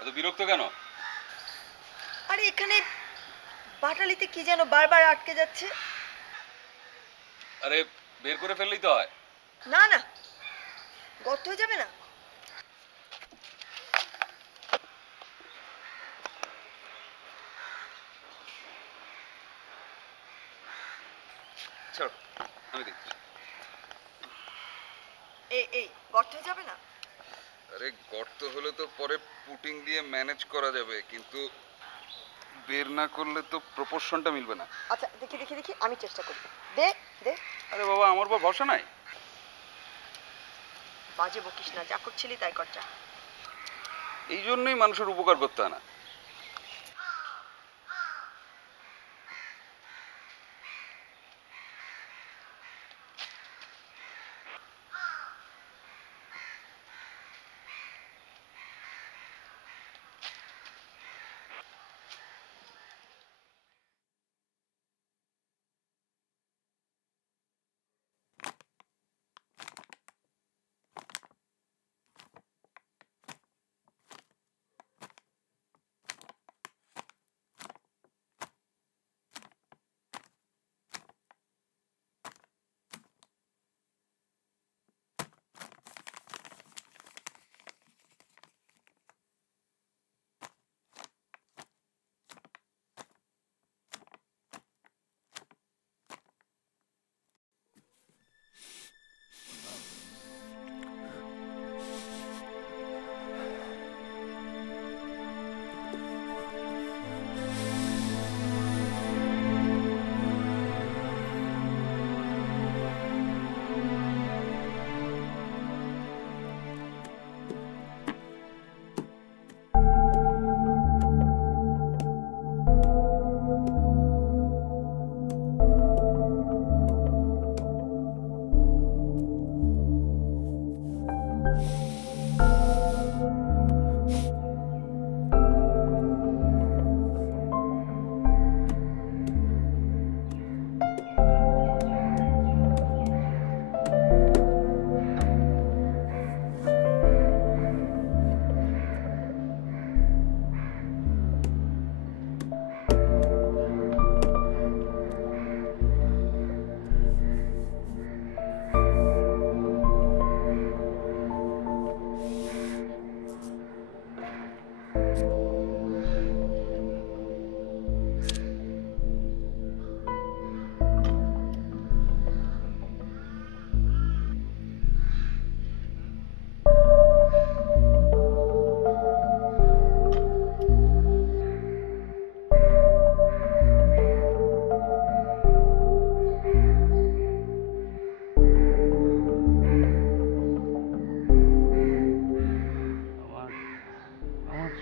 এত বিরক্ত কেন? আরে এখানে বাটালিতে কি যেন বারবার আটকে যাচ্ছে। আরে বের করে ফেললেই তো হয়। না না, গর্ত হয়ে যাবে না? চল আমি দেখছি। এই গর্ত হয়ে যাবে না? আরে গর্ত হলে তো পরে পুটিং দিয়ে ম্যানেজ করা যাবে, কিন্তু বের না করলে তো প্রপোর্শনটা মিলবে না। আচ্ছা দেখি দেখি দেখি, আমি চেষ্টা করি। দে দে। আরে বাবা, আমার উপর ভরসা নাই? বাজে বকিস না, যা করছিলি তাই কর যা। এই জন্যই মানুষের উপকার করতে হয় না।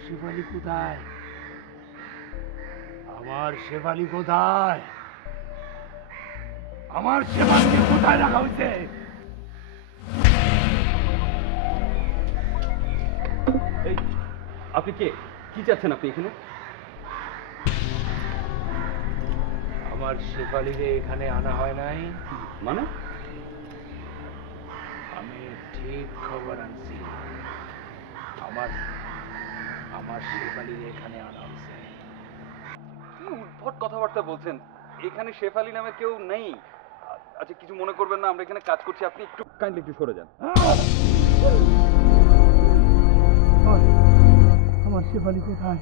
শেফালি কোথায়? আমার শেফালি কোথায়? আমার শেফালিকে কোথায় রাখা হয়েছে? আপনি কে? কি চাচ্ছেন আপনি এখানে? আমার শেফালিরে এখানে আনা হয় নাই। মানে? আমি ঠিক খবর আনছি। আমার আমার শেফালিরে এখানে আনা হয়েছে। কি উদ্ভট কথাবার্তা বলছেন? এখানে শেফ আলী নামে কেউ নেই। আচ্ছা কিছু মনে করবেন না, আমরা এখানে কাজ করছি, আপনি একটু কাইন্ডলি একটু সরে যান। আমার শেফালি কোথায়?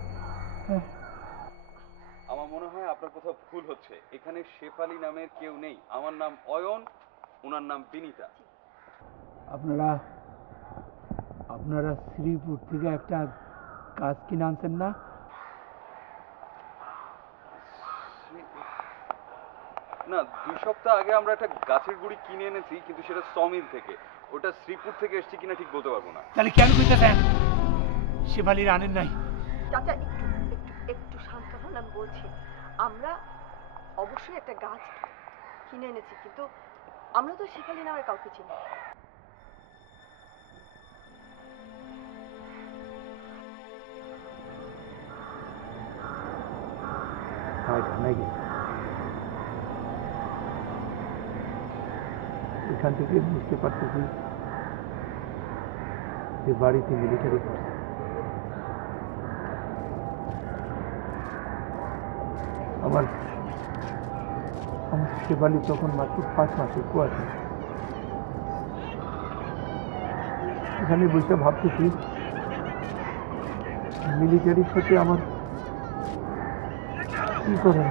আমার মনে হয় আপনার কোথাও ভুল হচ্ছে। এখানে শেফ আলী নামের কেউ নেই। আমার নাম অয়ন, ওনার নাম বিনীতা। আপনারা আপনারা শ্রীপুর থেকে একটা কাজ কিনে আনছেন না? না, 2 সপ্তাহ আগে আমরা একটা গাছের গুঁড়ি কিনে এনেছি, কিন্তু সেটা সমিল থেকে। ওটা শ্রীপুর থেকে এসেছে কিনা ঠিক বলতে পারবো না। তাহলে কেন কইতেছেন শেফালির আনেন নাই? চাচা একটু একটু একটু শান্ত হন, আমি বলছি। আমরা অবশ্যই একটা গাছ কিনে এনেছি, কিন্তু আমরা তো শেফালি নামের কাউকে চিনি না। এখান থেকে বুঝতে পারতেছি যে বাড়িতে মিলিটারি করছে। আমার আমার শেফালি তখন মাত্র 5 মাসের কুয়াশা। এখানে বসে ভাবতেছি মিলিটারির সাথে আমার কি করে।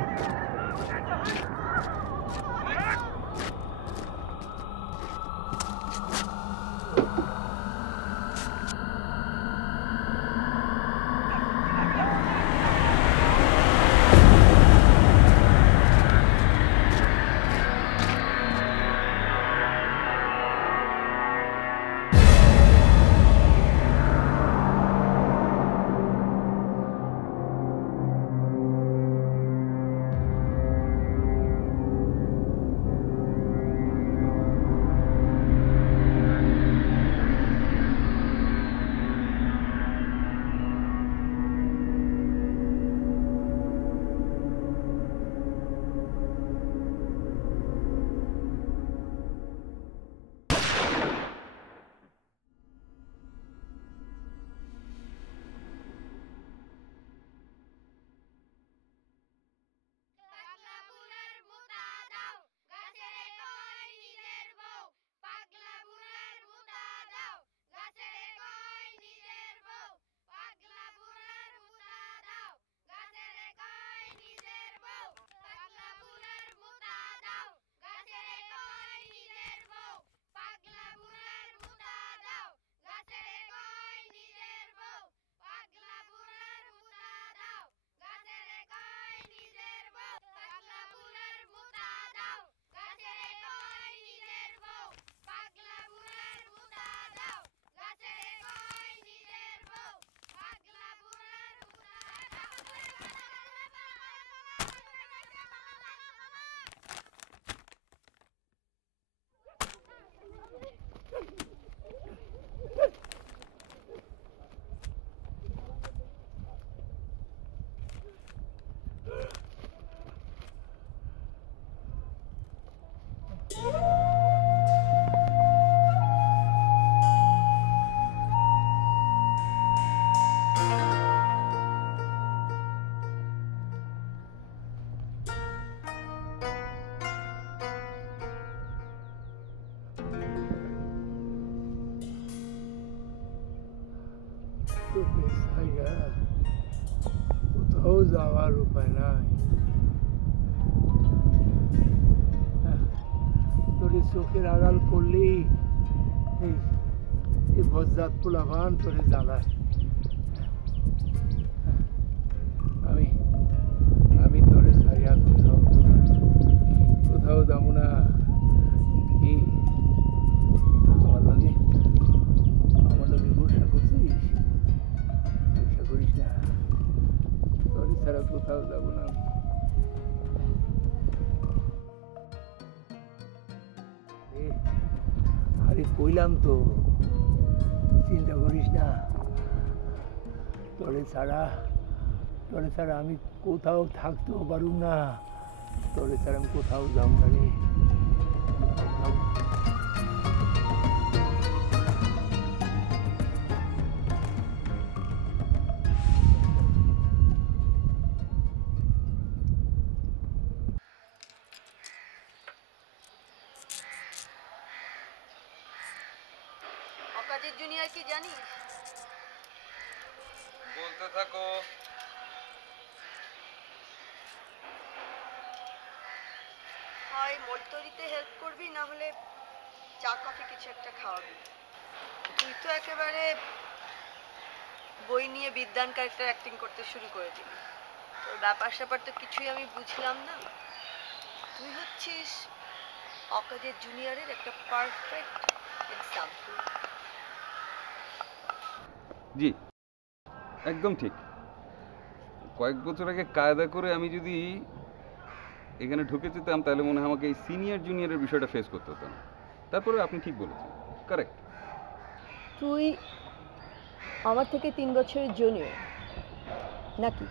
কোথাও যাওয়ার উপায় নাই। তোর চোখের আড়াল করলি এই বজ্জাত পোলাপান তোরে জ্বালায়। আমি আমি তোরে ছাড়িয়া কোথাও যাবো না। কি আমার লগে বর্ষা করছিস? বর্ষা করিস না, তোরে ছাড়া কোথাও যাবো না। আরে কইলাম তো চিন্তা করিস না, তোরে ছাড়া আমি কোথাও থাকতেও পারুম না, তোরে ছাড়া আমি কোথাও যাবো না রে। অকাজের জুনিয়র কি জানিস? বলতে থাকো। হয় মোট তৈরিতে হেল্প করবি, না হলে চা কফি কিছু একটা খাওয়াবি। তুই তো একেবারে বই নিয়ে বিদ্যান ক্যারেক্টার অ্যাক্টিং করতে শুরু করে দিবি। তোর ব্যাপার স্যাপার তো কিছুই আমি বুঝলাম না। তুই হচ্ছিস অকাজের জুনিয়রের একটা পারফেক্ট এক্সাম্পল। জি, একদম ঠিক। কয়েক বছর আগে কায়দা করে আমি যদি এখানে ঢুকে যেতাম তাহলে মনে হয় আমাকে এই সিনিয়র জুনিয়রের বিষয়টা ফেস করতে হতো না। তারপরে আপনি ঠিক বলেছেন, কারেক্ট। তুই আমার থেকে 3 বছরের জুনিয়র নাকি?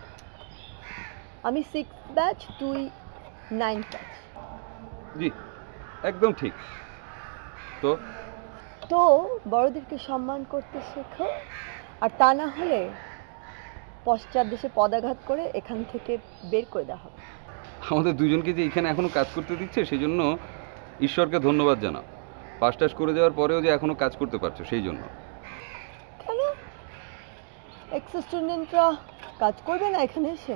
আমি 6 ব্যাচ, তুই 9 ব্যাচ। জি, একদম ঠিক। তো তো বড়দেরকে সম্মান করতে শেখো, আর তা না হলে পশ্চাৎ দেশে পদাঘাত করে এখান থেকে বের করে দেওয়া হবে। আমাদের দুজনকে যে এখানে এখনো কাজ করতে দিচ্ছে সেজন্য ঈশ্বরকে ধন্যবাদ জানাও। পাস টাস করে যাওয়ার পরেও যে এখনো কাজ করতে পারছো সেই জন্য। কেন এক্স স্টুডেন্টরা কাজ করবে না এখানে এসে?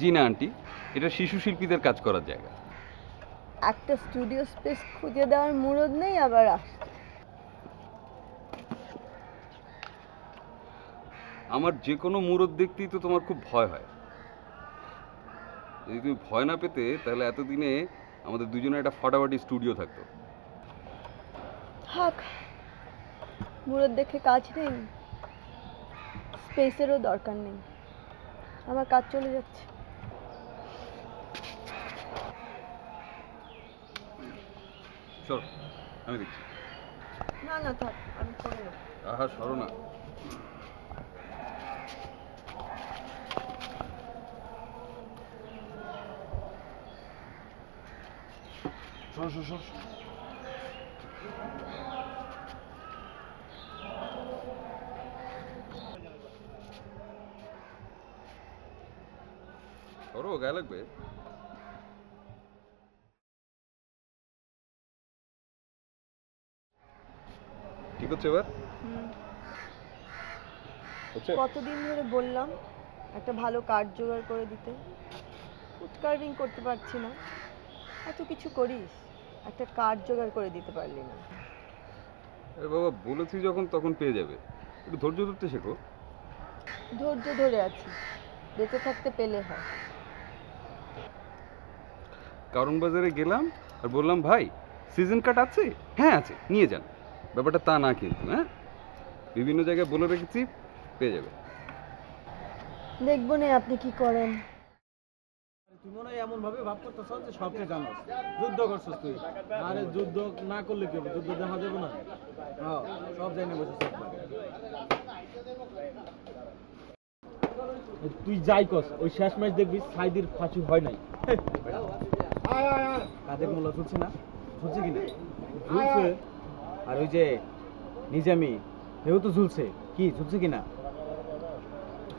জি না আন্টি, এটা শিশু শিল্পীদের কাজ করার জায়গা। একটা স্টুডিও স্পেস খুঁজে দেওয়ার মুরদ নেই আবার আসছে। আমার যে কোনো মুরদ দেখতেই তো তোমার খুব ভয় হয়। যদি তুমি ভয় না পেতে তাহলে এতদিনে আমাদের দুজনে একটা ফাটাফাটি স্টুডিও থাকতো। থাক, মুরদ দেখে কাজ নেই, স্পেসেরও দরকার নেই। আমার কাজ চলে যাচ্ছে। সর, আমি দেখছি। না না থাক, আমি করে নেব। আহা, সরো না। সর সর সর। সরো, গায়ে লাগবে। ঠিক হচ্ছে এবার? হচ্ছে? কতদিন ধরে বললাম একটা ভালো কার্ড জোগাড় করে দিতে, ফুড কার্ভিং করতে পারছি না। এত কিছু করিস, একটা কার্ড জোগাড় করে দিতে পারলি না। আরে বাবা, বলেছি যখন তখন পেয়ে যাবে। একটু ধৈর্য ধরতে শেখো। ধৈর্য ধরে আছি, বেঁচে থাকতে পেলে হয়। কারণ বাজারে গেলাম আর বললাম, ভাই সিজন কাট আছে? হ্যাঁ আছে, নিয়ে যান। ব্যাপারটা তা না কিন্তু, হ্যাঁ, বিভিন্ন জায়গায় বলে রেখেছি, পেয়ে যাবে। দেখবো না আপনি কি করেন। তুই মনে হয় এমন ভাবে ভাব করতেছ যে সবকে জানোস, যুদ্ধ করছিস তুই। আরে যুদ্ধ না করলে কি হবে? যুদ্ধ দেখা যাবে না? হ্যাঁ, সব জানি বসে সব। তুই যাই কস, ওই শেষ ম্যাচ দেখবি সাইদির ফাঁসি হয় নাই। কাদের মোল্লা ঝুলছে না? ঝুলছে কিনা? ঝুলছে। আর ওই যে নিজামি, হেও তো ঝুলছে। কি ঝুলছে কিনা?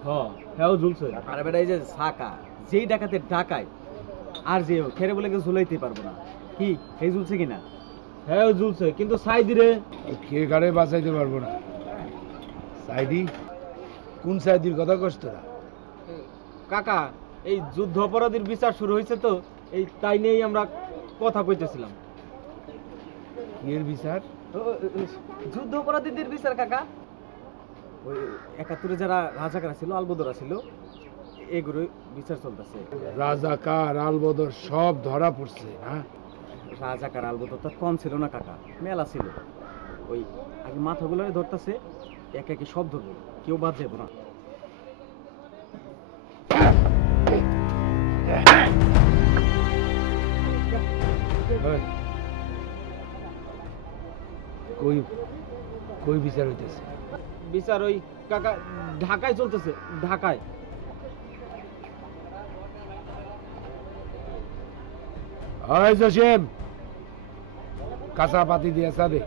হ্যাঁ, হেও ঝুলছে। আর বেটা এই যে সাকা, যেই ডাকাতে ডাকায় আর যে খেরে বলে কেউ ঝুলাইতে পারবো না। কি এই ঝুলছে কিনা? হ্যাঁ ঝুলছে, কিন্তু সাইদিরে কে গাড়ে বাঁচাইতে পারবো না। সাইদি? কোন সাইদির কথা কষ্ট না? কাকা, এই যুদ্ধ অপরাধীর বিচার শুরু হয়েছে তো, এই তাই নিয়েই আমরা কথা কইতেছিলাম। এর বিচার? যুদ্ধ অপরাধীদের বিচার কাকা। ওই 71-এ যারা রাজাকারা ছিল, আলবদরা ছিল, এগুলো বিচার চলতেছে। রাজাকার আলবদর সব ধরা পড়ছে না? রাজাকার আলবদর তো কম ছিল না কাকা, মেলা ছিল। ওই আগে মাথাগুলো ধরতেছে, একে একে সব ধরবো, কেউ বাদ যাবো না। কই কই বিচার হইতেছে? বিচার ওই কাকা ঢাকায় চলতেছে, ঢাকায়। ওই জসিম, কাঁচা পাতি দিয়ে চাবে।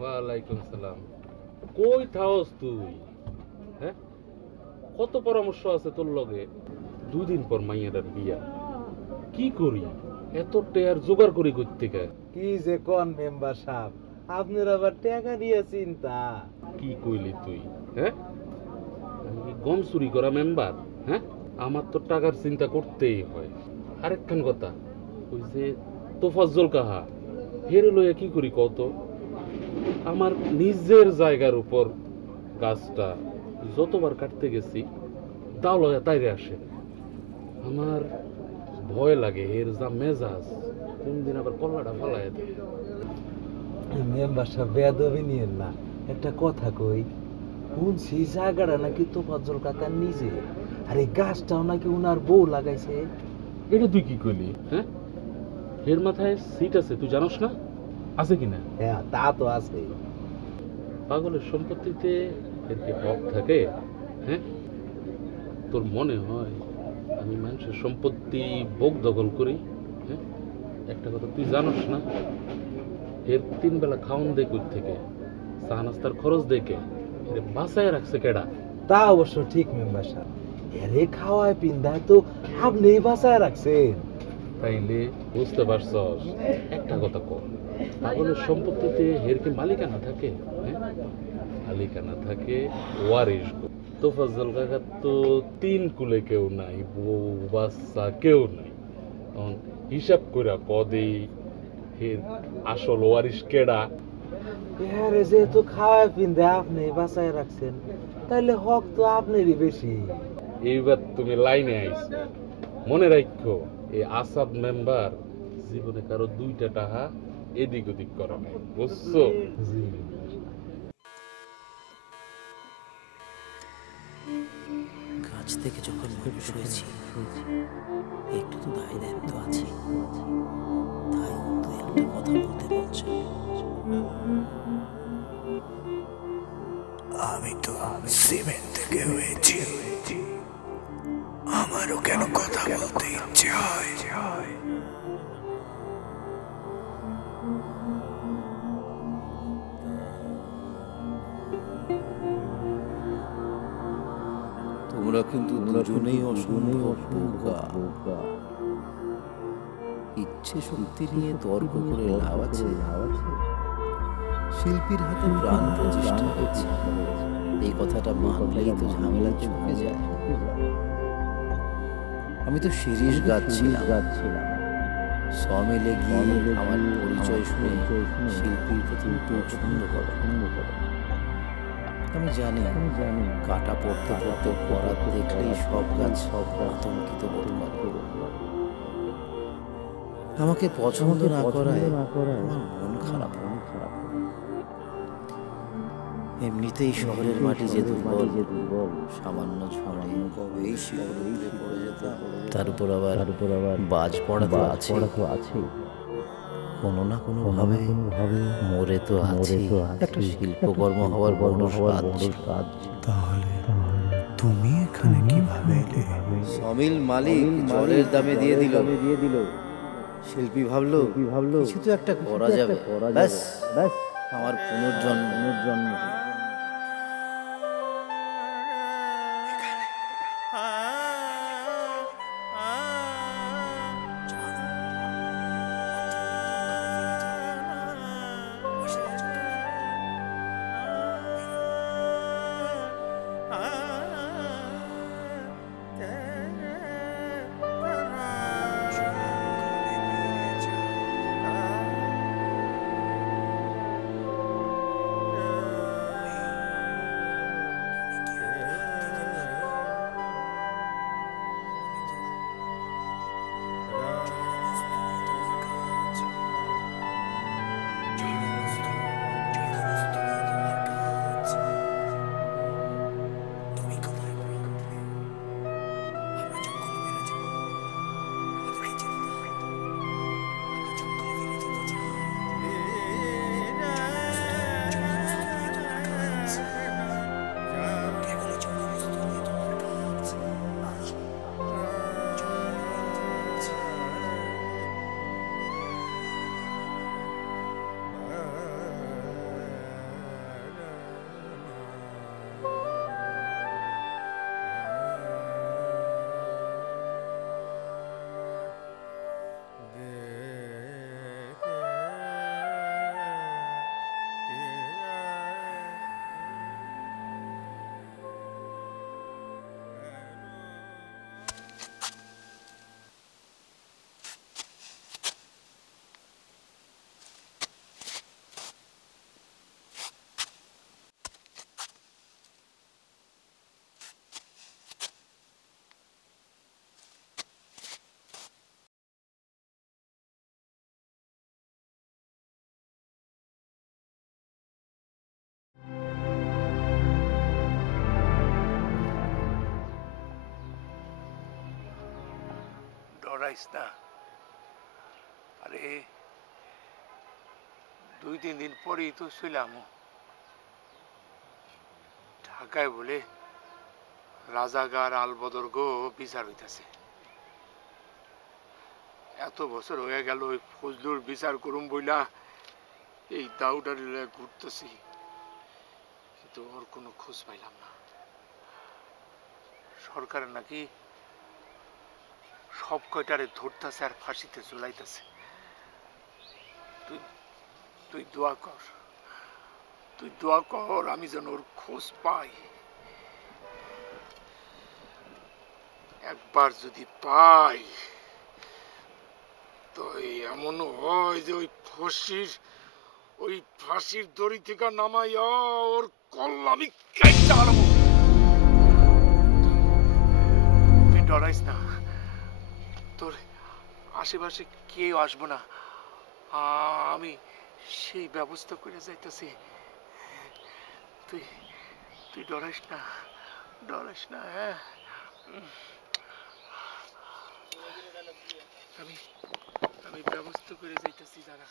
ওয়ালাইকুম সালাম। কই থাকস তুই? হ্যাঁ, কত পরামর্শ আছে তোর লগে। 2 দিন পর মাইয়াটার বিয়া, কি করি? এত টেয়ার জোগাড় করি কই থেকে? কি যে কোন মেম্বার সাহেব, আপনার আবার টাকা নিয়ে চিন্তা? কি কইলি তুই? হ্যাঁ, আমি কি গম চুরি করা মেম্বার? হ্যাঁ, আমার তো টাকার চিন্তা করতেই হয়। আরেকখান কথা, ওই যে তোফাজ্জল কাহা, হেরে লইয়া কি করি কত? আমার নিজের জায়গার উপর গাছটা যতবার কাটতে গেছি তাও লয়া তাইরে আসে। আমার ভয় লাগে এর যা মেজাজ, কোন দিন আবার কল্লাটা ফালায় দেয়। মেম্বার সাহেব বেয়াদবি নিয়েন না, একটা কথা কই, শুনছি জায়গাটা নাকি তোফাজ্জল কাকা নিজে, আর এই গাছটাও নাকি উনার বউ লাগাইছে। এটা তুই কি কইলি? হ্যাঁ, এর মাথায় সিট আছে, তুই জানোস না? আছে কিনা? হ্যাঁ, তা তো আছে। পাগলের সম্পত্তিতে এর কি হক থাকে? হ্যাঁ, তোর মনে হয় আমি মানুষের সম্পত্তি ভোগ দখল করি? হ্যাঁ, একটা কথা তুই জানোস না, এর 3 বেলা খাওন দেয় কই থেকে, চা নাস্তার খরচ দেখে এর বাঁচায় রাখছে কেডা? তা অবশ্য ঠিক মেম্বার সাহেব, এরে খাওয়ায় পিন্দায় তো আপনি বাঁচায় রাখছেন। তাইলে বুঝতে পারছস? একটা কথা কর, পাগলের সম্পত্তিতে এর কি মালিকানা থাকে? হ্যাঁ, মালিকানা থাকে ওয়ারিশ। তোফাজ্জল কাকার তো 3 কুলে কেউ নাই, বউ বাচ্চা কেউ নাই। তখন হিসাব কইরা কদি এর আসল ওয়ারিশ কেডা? আরে যেহেতু খাওয়ায় পিন্দায় আপনি বাঁচায় রাখছেন, তাইলে হক তো আপনারই বেশি। এইবার তুমি লাইনে আইছো। মনে রাখো, এই আসাদ মেম্বার জীবনে কারো 2টা টাকা এদিক ওদিক করে নাই, বুঝছো? কাছ থেকে যখন মানুষ হয়েছি, একটু তো দায় দায়িত্ব আছে, তাই তো একটা কথা বলতে বলছে। আমি তো সিমেন্ট থেকে হয়েছি, আমারও কেন কথা বলতে ইচ্ছে হয়। তোমরা কিন্তু দুজনেই অসম্ভব বোকা। ইচ্ছে শক্তি নিয়ে তর্ক করে লাভ আছে? শিল্পীর হাতে প্রাণ প্রতিষ্ঠা হয়েছে, এই কথাটা মানলেই তো ঝামেলা চুকে যায়। আমি তো শিরিষ গাচ্ছিলাম, সমিলে গিয়ে আমার পরিচয় শুনে শিল্পীর প্রতি পছন্দ করে। আমি জানি কাটা পড়তে পড়তে করাত দেখলেই সব গাছ আতঙ্কিত বোধ করে। আমাকে পছন্দ না করায় আমার মন খারাপ। এমনিতেই শহরের মাটি যে দুর্বল, সামান্য ঝড়ে কবেই শিহরে পড়ে যেতাম। তার উপর আবার বাজ পড়া তো আছে, কোনো না কোনো ভাবে মরে তো আছে। একটা শিল্পকর্ম হওয়ার বড় কাজ। তাহলে তুমি এখানে কিভাবে এলে? সমিল মালিক জলের দামে দিয়ে দিল। শিল্পী ভাবলো কিছু তো একটা করা যাবে। ব্যাস আমার পুনর্জন্ম। ডরাইস না। আরে 2-3 দিন পরেই তো ছিলাম ঢাকায়, বলে রাজাগার আলবদর গো বিচার হইতেছে। এত বছর হয়ে গেল ওই ফজলুর বিচার করুম বইলা এই দাউডার ঘুরতেছি, কিন্তু ওর কোনো খোঁজ পাইলাম না। সরকার নাকি সব কয়টারে ধরতেছে আর ফাঁসিতে ঝুলাইতেছে। তুই তুই দোয়া কর, তুই দোয়া কর আমি যেন ওর খোঁজ পাই। একবার যদি পাই তো এমনও হয় যে ওই ফাঁসির দড়ি থেকে নামাইয়া ওর কল্লা আমি কেটে আনবো। তুই ডরাইস না, তোর আশেপাশে কেউ আসবো না, আমি সেই ব্যবস্থা করে যাইতেছি। তুই তুই ডরাইস না, ডরাইস না। হ্যাঁ, আমি ব্যবস্থা করে যাইতেছি দাঁড়া।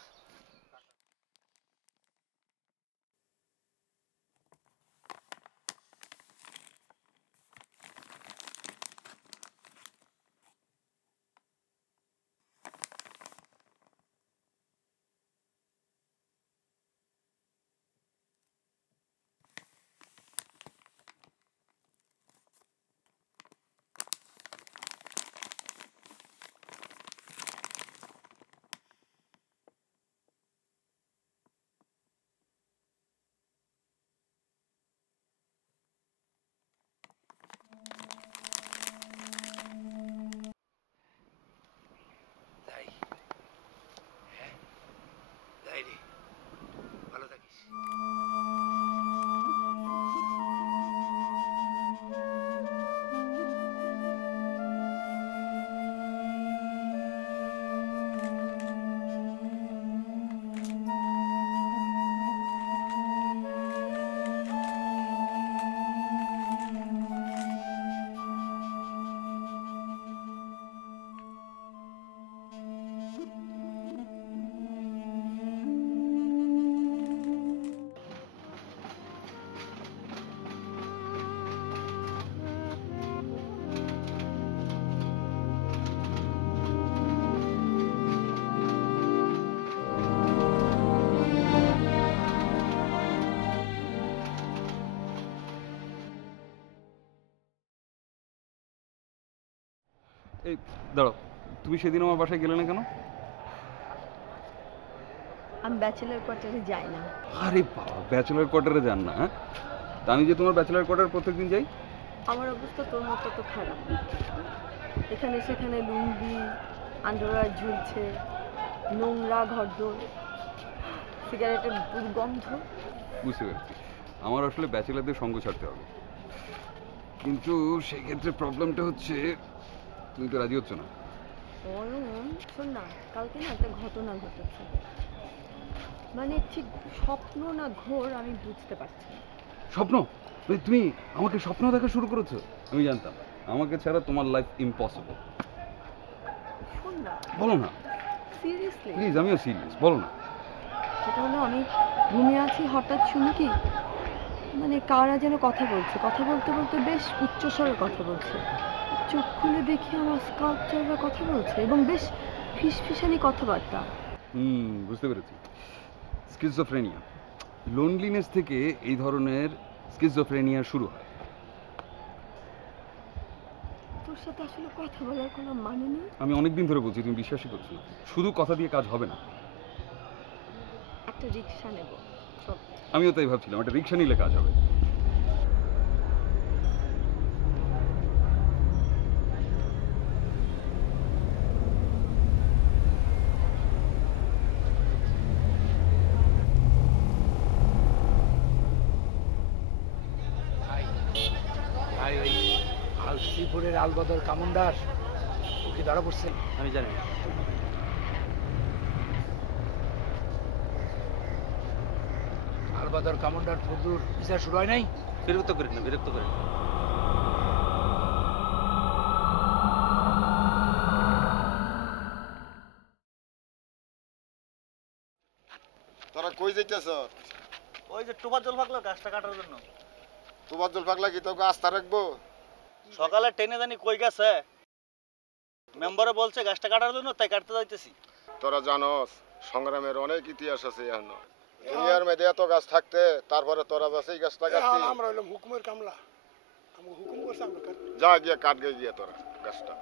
ভালো থাকিস। এই দাঁড়াও, তুমি সেদিন আমার বাসায় গেলে না কেন? আমি ব্যাচেলার কোয়ার্টারে যাই না। আরে বাবা, ব্যাচেলার কোয়ার্টারে যান না? হ্যাঁ, তা আমি যে তোমার ব্যাচেলার কোয়ার্টার প্রত্যেকদিন যাই। আমার অবস্থা তোর মতো তো খারাপ। এখানে সেখানে লুঙ্গি আন্ডারওয়্যার ঝুলছে, নোংরা ঘরদোর, সিগারেটের দুর্গন্ধ। বুঝতে পেরেছি, আমার আসলে ব্যাচেলারদের সঙ্গ ছাড়তে হবে, কিন্তু সেই ক্ষেত্রে প্রবলেমটা হচ্ছে তুমি তো রাজি হচ্ছ না। অয়ন শোন না, কালকে না একটা ঘটনা ঘটেছে, মানে ঠিক স্বপ্ন না ঘোর আমি বুঝতে পারছি না। স্বপ্ন? তুমি আমাকে স্বপ্ন দেখা শুরু করেছো? আমি জানতাম আমাকে ছাড়া তোমার লাইফ ইম্পসিবল। শোন না, বলো না সিরিয়াসলি প্লিজ, আমিও সিরিয়াস, বলো না। সেটা হলো আমি ঘুমিয়ে আছি, হঠাৎ শুনি কি মানে কারা যেন কথা বলছে, কথা বলতে বলতে বেশ উচ্চস্বরে কথা বলছে। চোখ খুলে দেখি আমার স্কাল্পচাররা কথা বলছে এবং বেশ ফিসফিসানি কথাবার্তা। বুঝতে পেরেছি, স্কিজোফ্রেনিয়া। লোনলিনেস থেকে এই ধরনের স্কিজোফ্রেনিয়া শুরু হয়। তোর সাথে আসলে কথা বলার কোনো মানে নেই। আমি অনেকদিন ধরে বলছি, তুমি বিশ্বাসই করছো না। শুধু কথা দিয়ে কাজ হবে না। একটা রিক্সা নেব। আমিও তাই ভাবছিলাম, একটা রিক্সা নিলে কাজ হবে। ভাই ওই আলসিপুরের আলবদর কামুন্ডার ওকে ধরা পড়ছে? আমি জানি না। আলবদর কামুন্ডার ফজলুর বিচার শুরু হয় নাই? বিরক্ত করেন না, বিরক্ত করেন না। কই যাইতেছ? ওই যে টোপাজল পাকলো গাছটা কাটার জন্য। তোবাজ্জল পাগলা কি তোকে আস্থা রাখবো? সকালে ট্রেনে জানি কই গেছে, মেম্বারে বলছে গাছটা কাটার জন্য, তাই কাটতে যাইতেছি। তোরা জানোস সংগ্রামের অনেক ইতিহাস আছে এখনো। দুনিয়ার মধ্যে এত গাছ থাকতে তারপরে তোরা যাচ্ছে এই গাছটা কাটতি। আমরা হইলাম হুকুমের কামলা, আমাকে হুকুম করছে আমরা কাটবো। যা গিয়ে কাট গিয়ে তোরা গাছটা।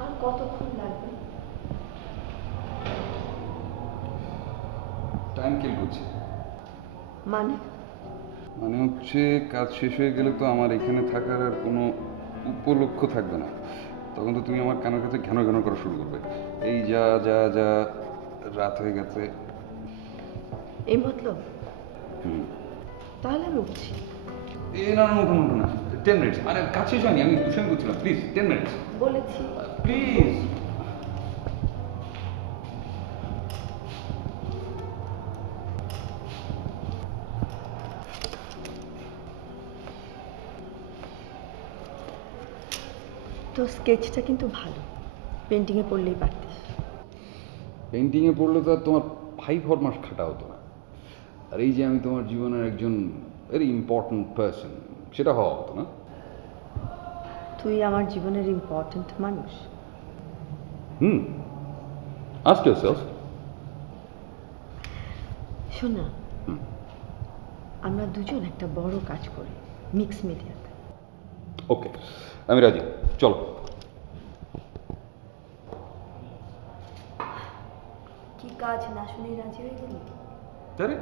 আর কতক্ষণ লাগবে? টাইম কিল করছে। মানে মানে হচ্ছে কাজ শেষ হয়ে গেলে তো আমার এখানে থাকার আর কোনো উপলক্ষ থাকবে না। তখন তো তুমি আমার কানের কাছে ঘন ঘন করা শুরু করবে, এই যা যা যা রাত হয়ে গেছে। এই মতলব? হুম। তাহলে আমি উঠছি। না না, উঠুন উঠুন না, 10 মিনিটস। মানে কাজ শেষ হয়নি, আমি দুষ্টামি করছিলাম। প্লিজ 10 মিনিটস বলেছি। প্লিজ। তো স্কেচটা কিন্তু ভালো, পেন্টিংয়ে পড়লেই পারতিস। পেন্টিংয়ে পড়লে তো আর তোমার 5 মাস খাটা হতো না। আর এই যে আমি তোমার জীবনের একজন ভেরি ইম্পর্ট্যান্ট পার্সন, সেটা হওয়া হতো না। তুই আমার জীবনের ইম্পর্ট্যান্ট মানুষ। Ask yourself. শোন না, আমরা দুজন একটা বড় কাজ করি মিক্স মিডিয়াতে। ওকে, আমি রাজি, চলো। কি কাজ না শুনেই রাজি হয়ে গেলি? আরে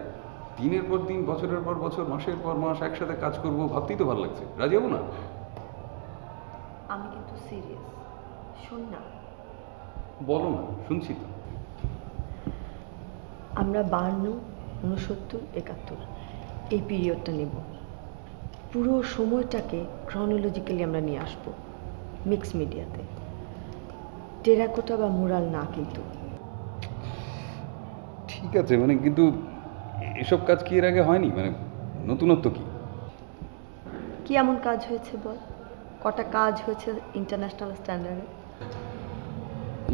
দিনের পর দিন, বছরের পর বছর, মাসের পর মাস একসাথে কাজ করবো, ভাবতেই তো ভালো লাগছে। রাজি হবো না? আমি কিন্তু সিরিয়াস। শোন না, বলো না, শুনছি তো। আমরা 52, 69, 71 এই পিরিয়ডটা নেব। পুরো সময়টাকে ক্রনোলজিক্যালি আমরা নিয়ে আসবো মিক্স মিডিয়াতে। টেরাকোটা বা মুরাল না কিন্তু। ঠিক আছে, মানে কিন্তু এসব কাজ কি এর আগে হয়নি? মানে নতুনত্ব কি? কি এমন কাজ হয়েছে বল? কটা কাজ হয়েছে ইন্টারন্যাশনাল স্ট্যান্ডার্ডে?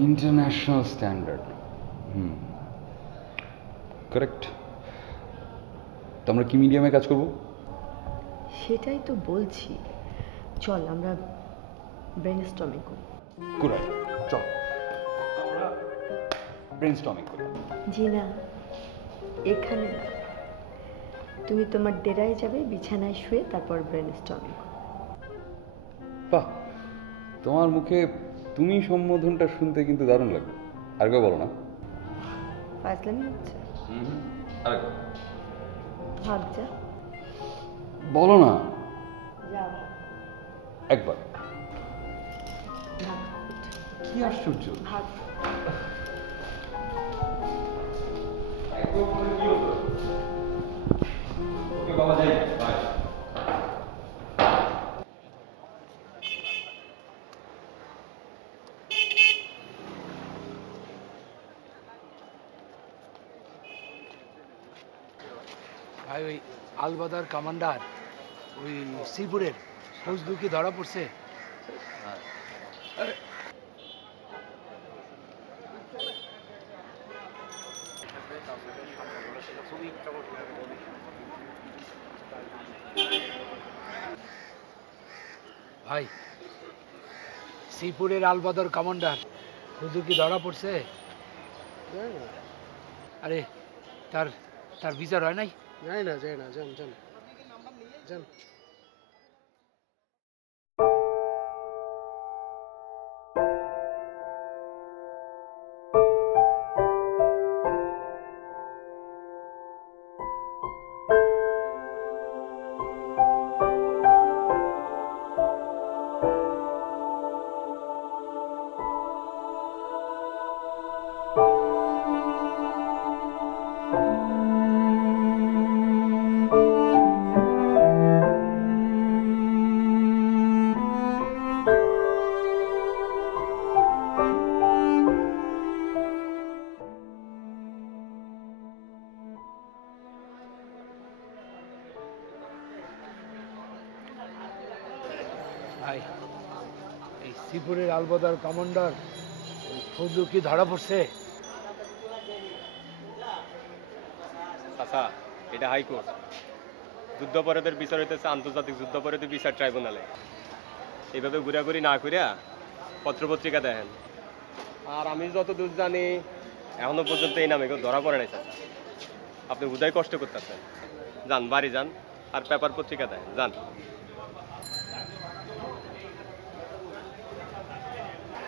International standard, correct. তো আমরা কি মিডিয়ামে কাজ করব? সেটাই তো বলছি, চল আমরা ব্রেনস্টর্মিং করি। গুড আইডিয়া, চল আমরা ব্রেনস্টর্মিং করি। জি না, এখানে না, তুমি তোমার ডেরায় যাবে, বিছানায় শুয়ে তারপর ব্রেনস্টর্মিং করো। বাহ, তোমার মুখে তুমি সম্বোধনটা শুনতে কিন্তু দারুণ লাগবে। আরেকবার বলো না। ফাজলামি হচ্ছে? আরেকবার ভাগ যা। বলো না, যা একবার। ভাগ, কি আশ্চর্য! ভাগ। একবার বলে কি হতো? ওকে বাবা, যাই, বাই। ভাই ওই আলবাদার কমান্ডার ওই শ্রীপুরের ফৌজদু কি ধরা পড়ছে? ভাই, শ্রীপুরের আলবদর কমান্ডার হুজুর কি ধরা পড়ছে? আরে তার তার বিচার হয় নাই? যাই না যান যান যান। ভাই, এই শ্রীপুরের আলবদর কমান্ডার হুজুর কি ধরা পড়ছে? আচ্ছা, এটা হাইকোর্ট, যুদ্ধাপরাধের বিচার হইতেছে আন্তর্জাতিক যুদ্ধাপরাধের বিচার ট্রাইব্যুনালে। এইভাবে ঘুরাঘুরি না করিয়া পত্রপত্রিকা দেখেন। আর আমি যতদূর জানি এখনো পর্যন্ত এই নামে কেউ ধরা পড়ে নাই। চাচা, আপনি হুদাই কষ্ট করতেছেন। যান, বাড়ি যান, আর পেপার পত্রিকা দেখেন, যান।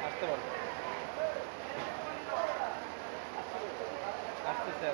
আসতে পারবো। আসতেছে।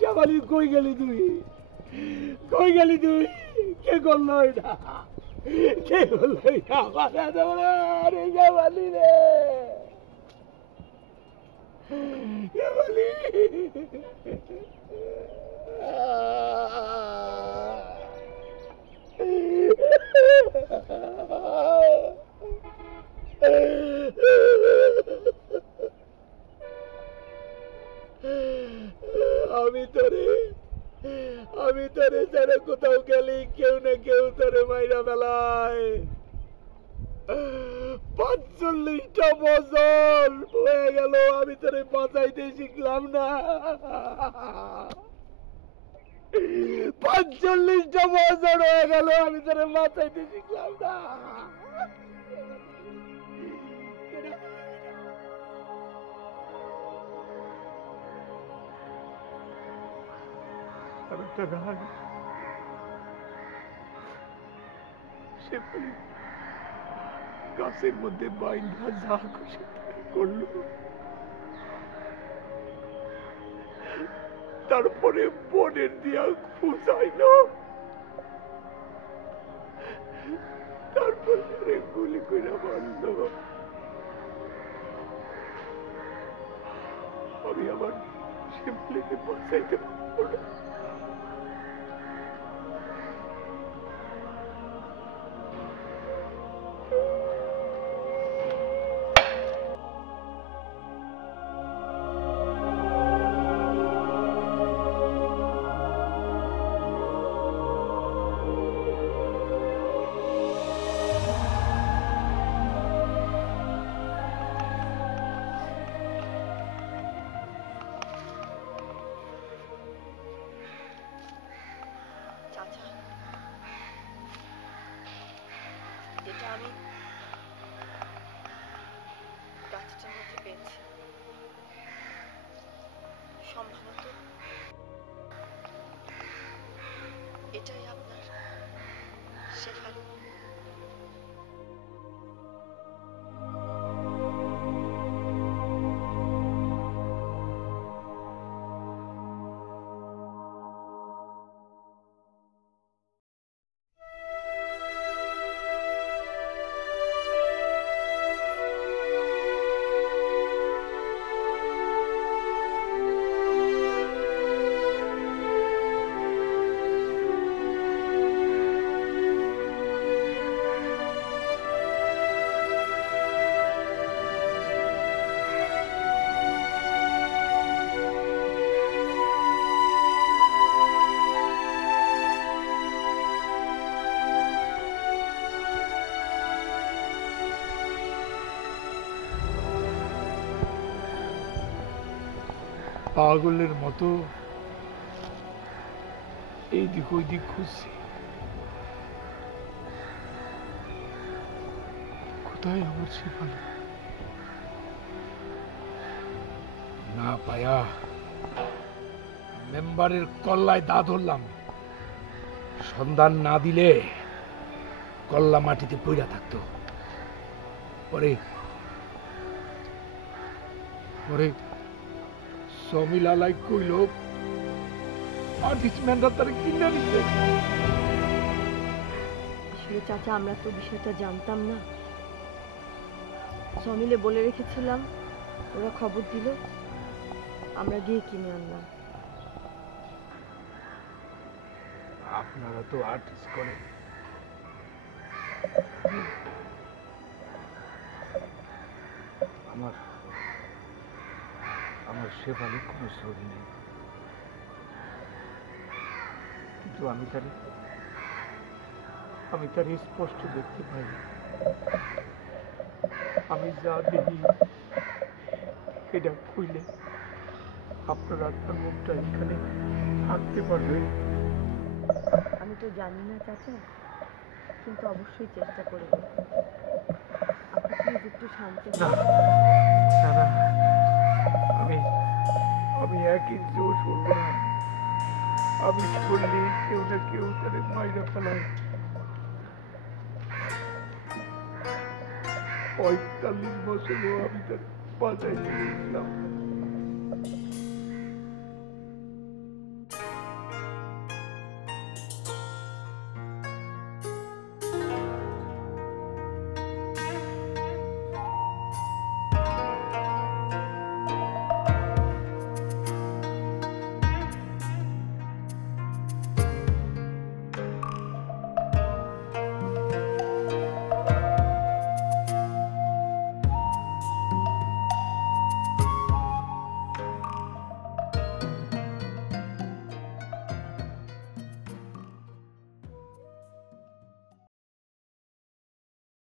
জামালি, কই গেলি তুই? কই গেলি তুই? কে করলো এটা? কে করলো এটা? আরে জামালি রে, জামালি। আমি তোরে ছেড়ে কোথাও গেলি কেউ না কেউ তোরে মাইরা ফেলায়। ৪৫টা বছর হয়ে গেল আমি তোরে বাঁচাইতে শিখলাম না। ৪৫টা বছর হয়ে গেল আমি তোরে বাঁচাইতে শিখলাম না। গাছের মধ্যে বাইন্ধা যা খুশি তাই করলো। তারপরে বনের দিয়া খুঁজাইলো, তারপরে গুলি করে মারলো। আমি আমার শিবলিকে বাঁচাইতে পারবো না। আমি গাছটার মধ্যে পেয়েছি। সম্ভবত এটাই আপনার শেফালি। পাগলের মতো এই দিক ওই দিক খুঁজছি, কোথায় আমার শেফালি? না পায়া মেম্বারের কল্লায় দা ধরলাম, সন্ধান না দিলে কল্লা মাটিতে পইড়া থাকতো। পরে পরে সমিল আলাই কইল আর্টিস্টম্যানরা তারা কিনে নিতে। আসলে চাচা আমরা তো বিষয়টা জানতাম না, সমিলে বলে রেখেছিলাম, ওরা খবর দিল, আমরা গিয়ে কিনে আনলাম। আপনারা তো আর্টিস্ট করেন, আমার আমার শেফালি কোনো ছবি নেই, কিন্তু আমি তার স্পষ্ট দেখতে পাই। আমি যা দেখি এটা কইলে আপনারা আপনার মুখটা এখানে থাকতে পারবে। আমি তো জানি না চাচা, কিন্তু অবশ্যই চেষ্টা করব। আপনি প্লিজ একটু শান্ত হন। না, আমি একই জোর করবো না। আমি করলে কেউ না কেউ তাদের মাইরা ফেলায়। 45 বছরও আমি তার বাজায় ছিলাম।